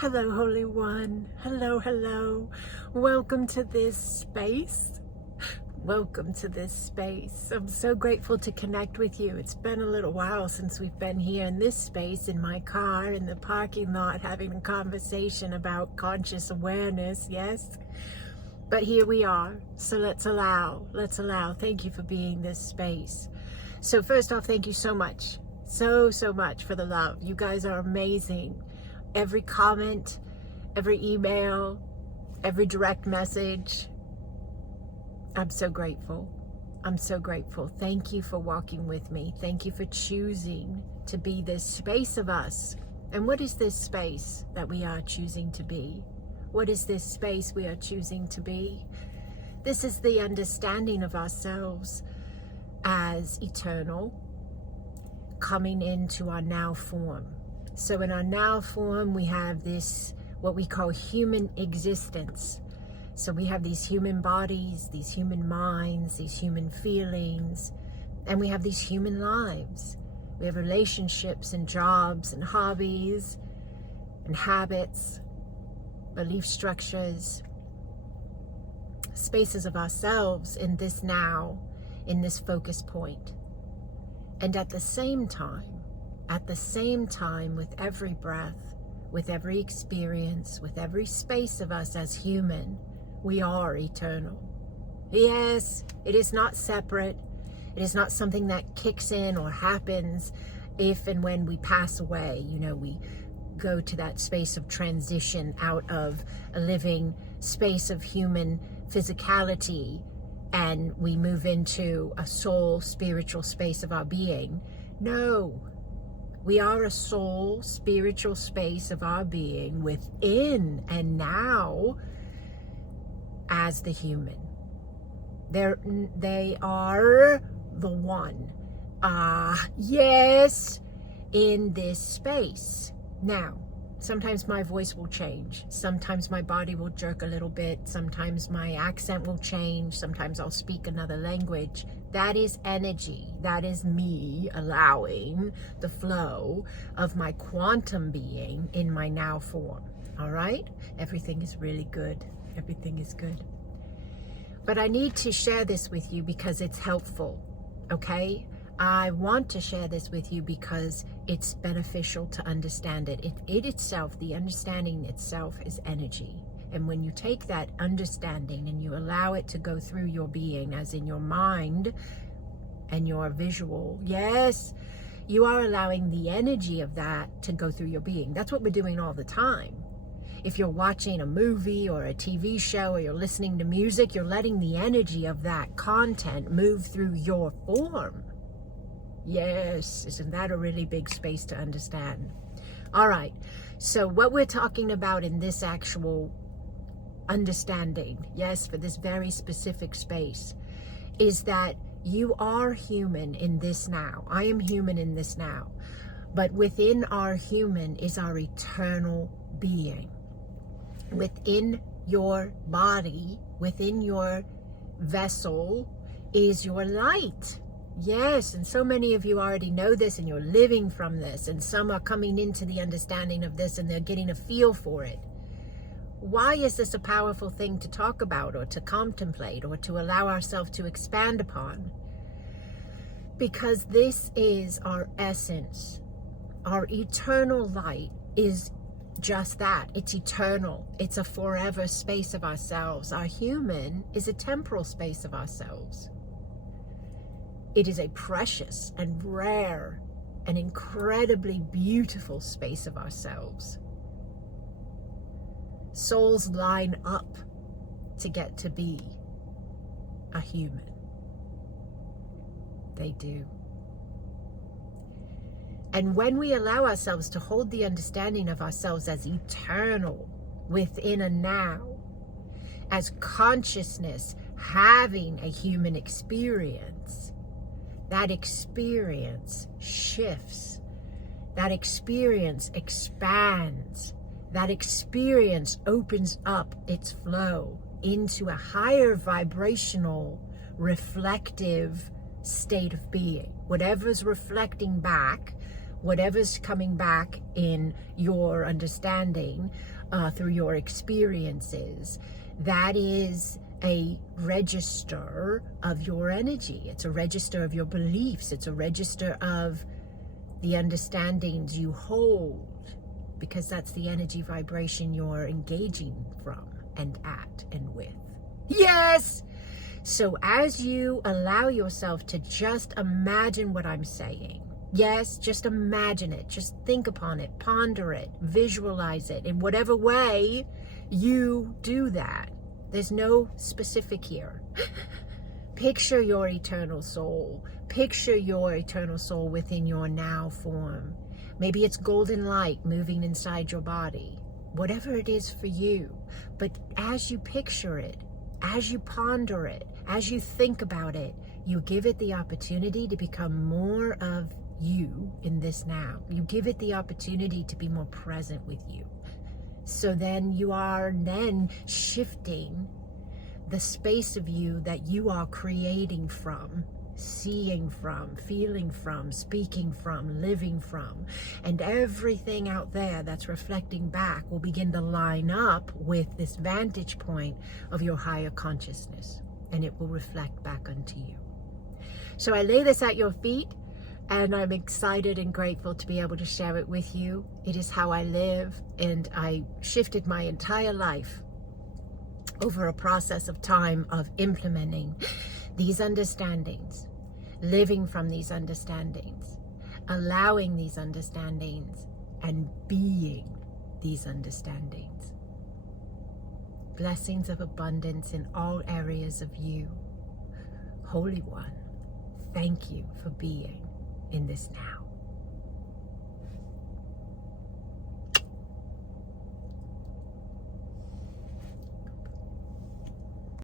Hello, Holy One. Hello, hello. Welcome to this space. Welcome to this space. I'm so grateful to connect with you. It's been a little while since we've been here in this space, in my car, in the parking lot, having a conversation about conscious awareness, yes? But here we are. So let's allow. Thank you for being this space. So first off, thank you so much. So much for the love. You guys are amazing. Every comment, every email, every direct message. I'm so grateful. I'm so grateful. Thank you for walking with me. Thank you for choosing to be this space of us. And what is this space that we are choosing to be? What is this space we are choosing to be? This is the understanding of ourselves as eternal, coming into our now form. So in our now form, we have this, what we call human existence. So we have these human bodies, these human minds, these human feelings, and we have these human lives. We have relationships and jobs and hobbies and habits, belief structures, spaces of ourselves in this now, in this focus point. And at the same time, with every breath, with every experience, with every space of us as human, we are eternal. Yes, it is not separate. It is not something that kicks in or happens if and when we pass away. You know, we go to that space of transition out of a living space of human physicality and we move into a soul, spiritual space of our being. No. We are a soul, spiritual space of our being within and now as the human. They are the one. Yes, in this space. Now, sometimes my voice will change. Sometimes my body will jerk a little bit. Sometimes my accent will change. Sometimes I'll speak another language. That is energy. That is me allowing the flow of my quantum being in my now form. All right? Everything is really good. Everything is good. But I need to share this with you because it's helpful. Okay? I want to share this with you because it's beneficial to understand it. It itself, the understanding itself, is energy. And when you take that understanding and you allow it to go through your being, as in your mind and your visual, yes, you are allowing the energy of that to go through your being. That's what we're doing all the time. If you're watching a movie or a TV show or you're listening to music, you're letting the energy of that content move through your form. Yes, isn't that a really big space to understand? All right, so what we're talking about in this actual understanding, yes, for this very specific space, is that you are human in this now. I am human in this now. But within our human is our eternal being. Within your body, within your vessel, is your light. Yes, and so many of you already know this and you're living from this, and some are coming into the understanding of this and they're getting a feel for it. Why is this a powerful thing to talk about or to contemplate or to allow ourselves to expand upon? Because this is our essence. Our eternal light is just that. It's eternal. It's a forever space of ourselves. Our human is a temporal space of ourselves. It is a precious and rare and incredibly beautiful space of ourselves. Souls line up to get to be a human. They do. And when we allow ourselves to hold the understanding of ourselves as eternal within a now, as consciousness having a human experience, that experience shifts. That experience expands. That experience opens up its flow into a higher vibrational, reflective state of being. Whatever's reflecting back whatever's coming back in your understanding through your experiences, that is a register of your energy. It's a register of your beliefs. It's a register of the understandings you hold, because that's the energy vibration you're engaging from and at and with. Yes! So as you allow yourself to just imagine what I'm saying, yes, just imagine it, just think upon it, ponder it, visualize it in whatever way you do that. There's no specific here. Picture your eternal soul. Picture your eternal soul within your now form. Maybe it's golden light moving inside your body. Whatever it is for you. But as you picture it, as you ponder it, as you think about it, you give it the opportunity to become more of you in this now. You give it the opportunity to be more present with you. So then you are then shifting the space of you that you are creating from, seeing from, feeling from, speaking from, living from. And everything out there that's reflecting back will begin to line up with this vantage point of your higher consciousness, and it will reflect back unto you. So I lay this at your feet, and I'm excited and grateful to be able to share it with you. It is how I live, and I shifted my entire life over a process of time of implementing these understandings, living from these understandings, allowing these understandings, and being these understandings. Blessings of abundance in all areas of you. Holy One, thank you for being in this now.